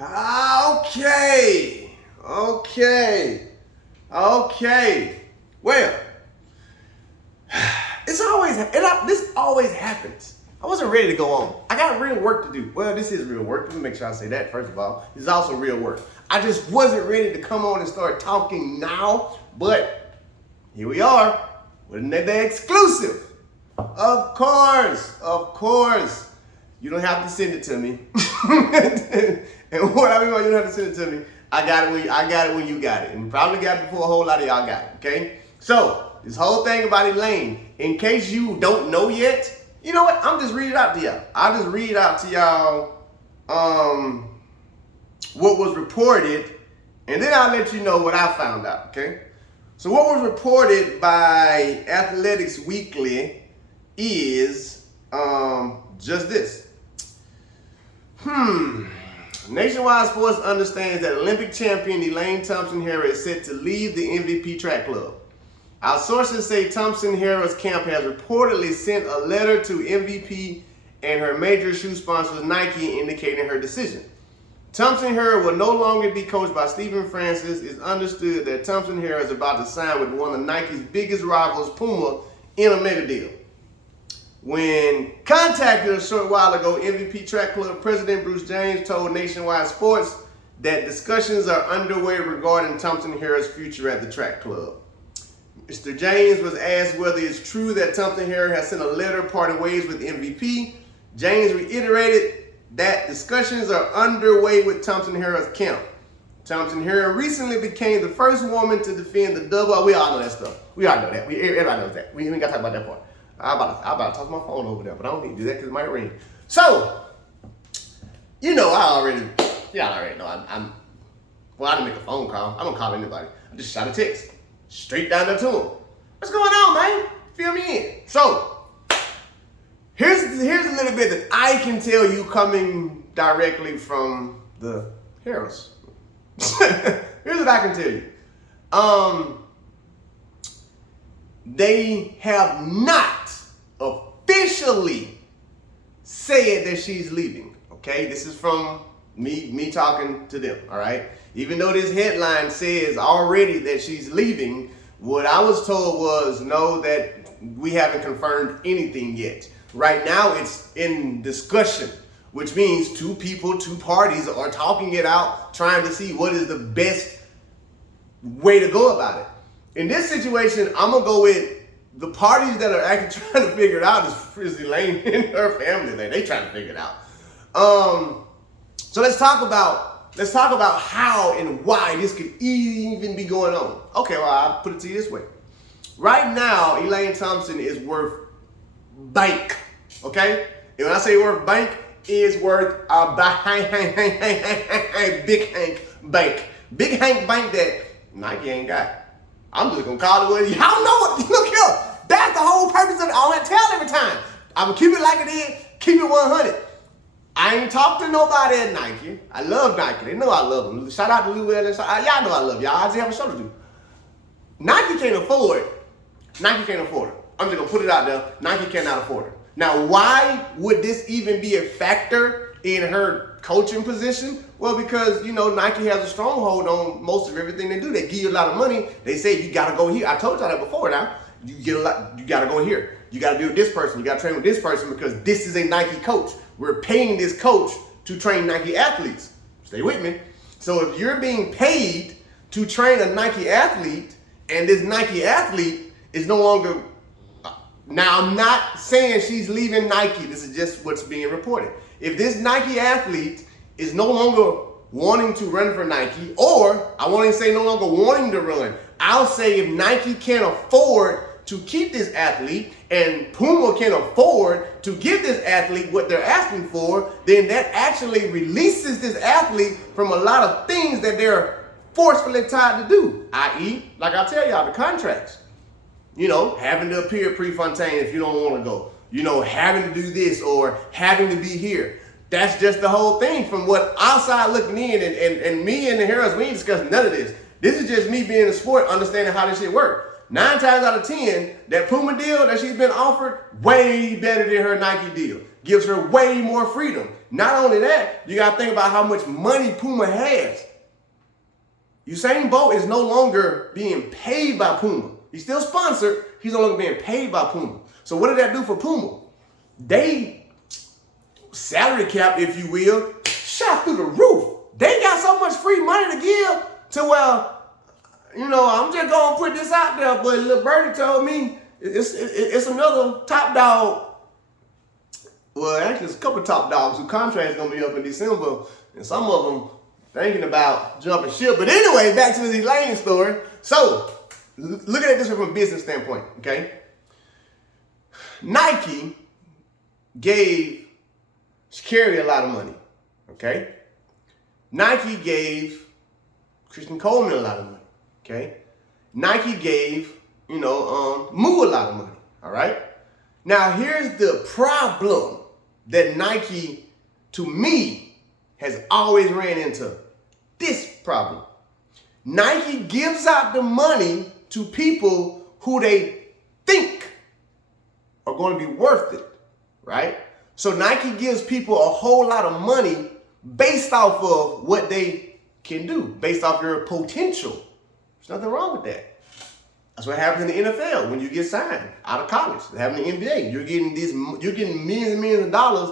Okay. Well, this always happens. I wasn't ready to go on. I got real work to do. Well, this is real work. Let me make sure I say that first of all. This is also real work. I just wasn't ready to come on and start talking now, but here we are with another exclusive. Of course. You don't have to send it to me. And what I mean by you don't have to send it to me, I got it when you got it. And probably got it before a whole lot of y'all got it, okay? So, this whole thing about Elaine, in case you don't know yet, you know what? I'm just reading it out to y'all. I'll just read out to y'all what was reported, and then I'll let you know what I found out, okay? So what was reported by Athletics Weekly is just this. Nationwide Sports understands that Olympic champion Elaine Thompson-Herah is set to leave the MVP track club. Our sources say Thompson-Herah's camp has reportedly sent a letter to MVP and her major shoe sponsors Nike indicating her decision. Thompson-Herah will no longer be coached by Stephen Francis. It's understood that Thompson-Herah is about to sign with one of Nike's biggest rivals, Puma, in a mega deal. When contacted a short while ago, MVP Track Club President Bruce James told Nationwide Sports that discussions are underway regarding Thompson-Herah's future at the track club. Mr. James was asked whether it's true that Thompson-Herah has sent a letter parting ways with MVP. James reiterated that discussions are underway with Thompson-Herah's camp. Thompson-Herah recently became the first woman to defend the double. We all know that stuff. We all know that. Everybody knows that. We ain't got to talk about that part. I'm about to toss my phone over there, but I don't need to do that because it might ring. So, y'all already know I didn't make a phone call. I don't call anybody. I just shot a text straight down there to him. What's going on, man? Fill me in. So, here's a little bit that I can tell you coming directly from the Herahs. Here's what I can tell you. They have not officially said that she's leaving. Okay, this is from me talking to them. All right, even though this headline says already that she's leaving, what I was told was no, that we haven't confirmed anything yet. Right now, it's in discussion, which means two parties are talking it out, trying to see what is the best way to go about it. In this situation, I'm going to go with the parties that are actually trying to figure it out is Elaine and her family. They trying to figure it out. So let's talk about how and why this could even be going on. Okay, well, I'll put it to you this way. Right now, Elaine Thompson is worth bank, okay? And when I say worth bank, is worth a big Hank bank. Big Hank bank that Nike ain't got. I'm just gonna call it what it is. Y'all know what, look here. That's the whole purpose of it. I want to tell every time. I'm gonna keep it like it is, keep it 100. I ain't talked to nobody at Nike. I love Nike. They know I love them. Shout out to Lou Ellen. Y'all know I love y'all. I just have a show to do. Nike can't afford it. I'm just gonna put it out there. Nike cannot afford it. Now, why would this even be a factor in her coaching position? Well, because, Nike has a stronghold on most of everything they do. They give you a lot of money. They say, you got to go here. I told y'all that before now. You got to go here. You got to be with this person. You got to train with this person because this is a Nike coach. We're paying this coach to train Nike athletes. Stay with me. So if you're being paid to train a Nike athlete and this Nike athlete is no longer... Now, I'm not saying she's leaving Nike. This is just what's being reported. If this Nike athlete is no longer wanting to run for Nike, or I won't even say no longer wanting to run, I'll say if Nike can't afford to keep this athlete and Puma can't afford to give this athlete what they're asking for, then that actually releases this athlete from a lot of things that they're forcefully tied to do, i.e., like I tell y'all, the contracts. Having to appear Prefontaine if you don't want to go. Having to do this or having to be here. That's just the whole thing from what outside looking in. And me and the Herahs, we ain't discussing none of this. This is just me being a sport, understanding how this shit works. 9 times out of 10, that Puma deal that she's been offered, way better than her Nike deal. Gives her way more freedom. Not only that, you got to think about how much money Puma has. Usain Bolt is no longer being paid by Puma. He's still sponsored. He's no longer being paid by Puma. So what did that do for Puma? They, salary cap, if you will, shot through the roof. They got so much free money to give to where, you know, I'm just going to put this out there, but Lil Birdie told me it's another top dog. Well, actually, it's a couple top dogs whose contract's going to be up in December, and some of them thinking about jumping ship. But anyway, back to the Elaine story. So, look at it this way from a business standpoint, okay? Nike gave Sha'Carri a lot of money, okay? Nike gave Christian Coleman a lot of money, okay? Nike gave, Moo a lot of money, all right? Now, here's the problem that Nike, to me, has always ran into. This problem. Nike gives out the money to people who they think are going to be worth it, right? So Nike gives people a whole lot of money based off of what they can do, based off your potential. There's nothing wrong with that. That's what happens in the NFL when you get signed out of college. It happens in the NBA. You're getting millions and millions of dollars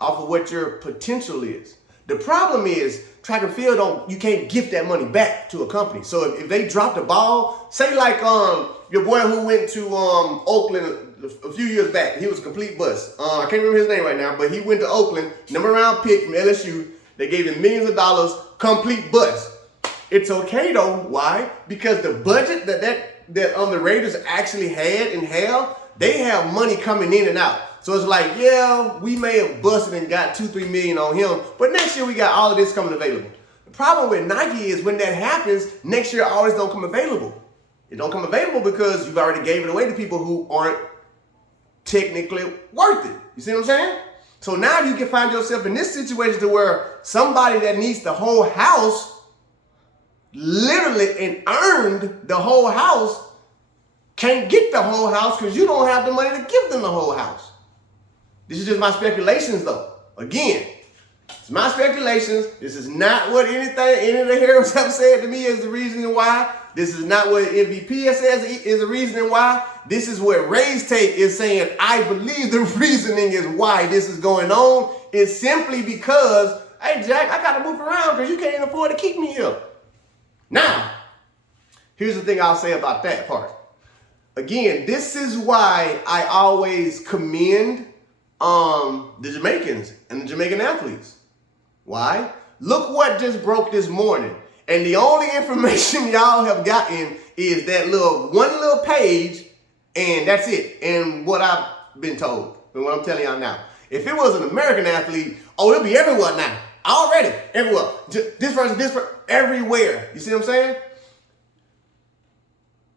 off of what your potential is. The problem is track and field you can't gift that money back to a company. So if they drop the ball, say like your boy who went to Oakland a few years back, he was a complete bust. I can't remember his name right now, but he went to Oakland, number round pick from LSU. They gave him millions of dollars, complete bust. It's okay though. Why? Because the budget that the Raiders actually had and have, they have money coming in and out. So it's like, yeah, we may have busted and got $2-3 million on him, but next year we got all of this coming available. The problem with Nike is when that happens, next year all this don't come available. It don't come available because you've already gave it away to people who aren't technically worth it. You see what I'm saying? So now you can find yourself in this situation to where somebody that needs the whole house literally and earned the whole house can't get the whole house because you don't have the money to give them the whole house. This is just my speculations though. Again, it's my speculations. This is not what any of the heroes have said to me is the reason why. This is not what MVP says is the reasoning why. This is what RaesTake is saying. I believe the reasoning is why this is going on is simply because, hey Jack, I got to move around because you can't afford to keep me here. Now, here's the thing I'll say about that part. Again, this is why I always commend the Jamaicans and the Jamaican athletes. Why? Look what just broke this morning. And the only information y'all have gotten is that one little page, and that's it. And what I've been told, and what I'm telling y'all now. If it was an American athlete, it'll be everywhere now. Already, everywhere. This person, everywhere. You see what I'm saying?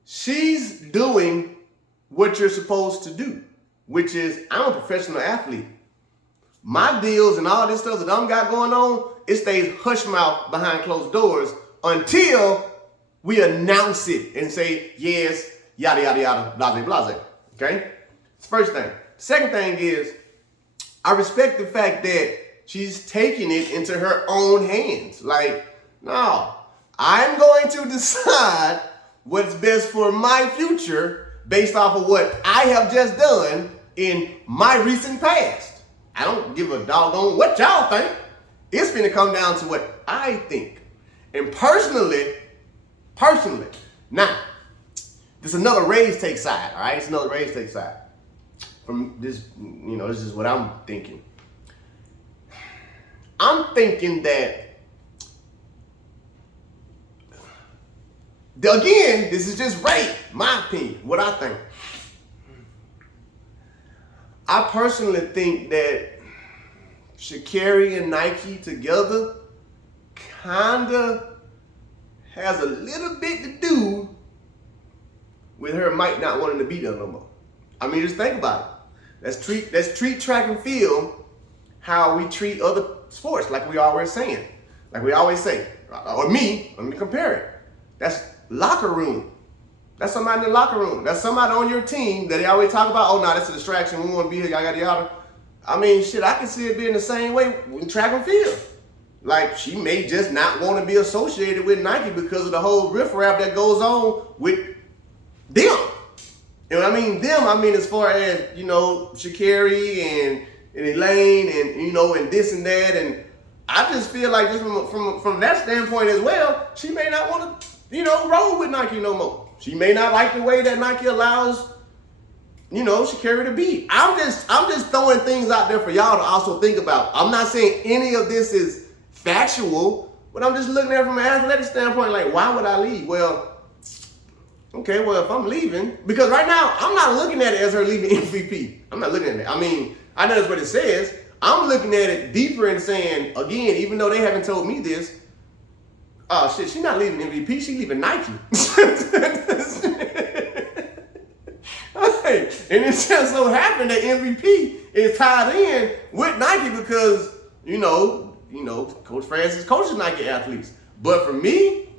She's doing what you're supposed to do, which is, I'm a professional athlete. My deals and all this stuff that I'm got going on, it stays hush mouth behind closed doors until we announce it and say, yes, yada, yada, yada, blase, blase. Okay? That's the first thing. Second thing is, I respect the fact that she's taking it into her own hands. Like, no, I'm going to decide what's best for my future based off of what I have just done in my recent past. I don't give a doggone what y'all think. It's gonna come down to what I think. And personally, now, this is another RaesTake side, all right? It's another RaesTake side. From this, this is what I'm thinking. I'm thinking that, again, this is just my opinion, what I think. I personally think that Sha'Carri and Nike together kinda has a little bit to do with her might not wanting to be there no more. I mean, just think about it. Let's treat track and field how we treat other sports, like we always saying. Like we always say, or me, let me compare it. That's locker room. That's somebody in the locker room. That's somebody on your team that they always talk about, oh no, that's a distraction. We want to be here, yada, yada. I mean, shit, I can see it being the same way with track and field. Like, she may just not want to be associated with Nike because of the whole riffraff that goes on with them. And when I mean them, I mean as far as, you know, Sha'Carri and Elaine and, you know, and this and that. And I just feel like just from that standpoint as well, she may not want to, you know, roll with Nike no more. She may not like the way that Nike allows, you know, Sha'Carri to be. I'm just throwing things out there for y'all to also think about. I'm not saying any of this is factual, but I'm just looking at it from an athletic standpoint, like, why would I leave? Well, okay, well, if I'm leaving, because right now, I'm not looking at it as her leaving MVP. I'm not looking at it. I mean, I know that's what it says. I'm looking at it deeper and saying, again, even though they haven't told me this, oh shit, she's not leaving MVP, she's leaving Nike. And it just so happened that MVP is tied in with Nike because, you know, Coach Francis coaches Nike athletes. But for me,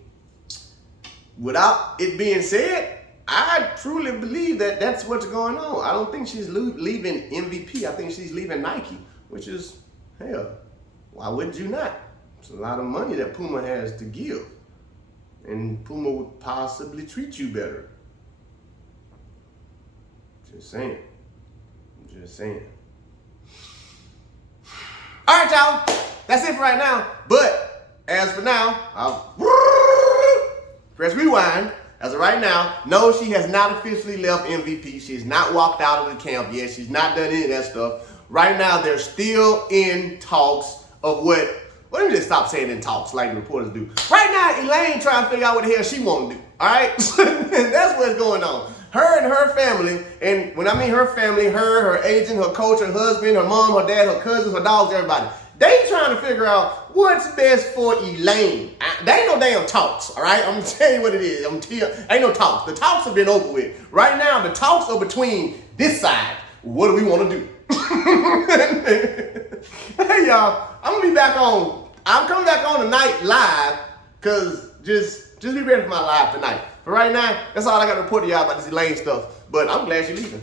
without it being said, I truly believe that that's what's going on. I don't think she's leaving MVP. I think she's leaving Nike, which is, hell, why would you not? It's a lot of money that Puma has to give. And Puma would possibly treat you better. Just saying. Just saying. All right, y'all. That's it for right now. But as for now, I'll press rewind. As of right now, no, she has not officially left MVP. She's not walked out of the camp yet. She's not done any of that stuff. Right now, they're still in talks of what. Let me just stop saying in talks like the reporters do. Right now, Elaine trying to figure out what the hell she want to do. All right? That's what's going on. Her and her family, and when I mean her family, her agent, her coach, her husband, her mom, her dad, her cousins, her dogs, everybody. They trying to figure out what's best for Elaine. There ain't no damn talks, all right? I'm going to tell you what it is. Ain't no talks. The talks have been over with. Right now, the talks are between this side. What do we want to do? Hey, y'all, I'm coming back on tonight live, because just be ready for my live tonight. But right now, that's all I got to report to y'all about this Elaine stuff. But I'm glad she's leaving.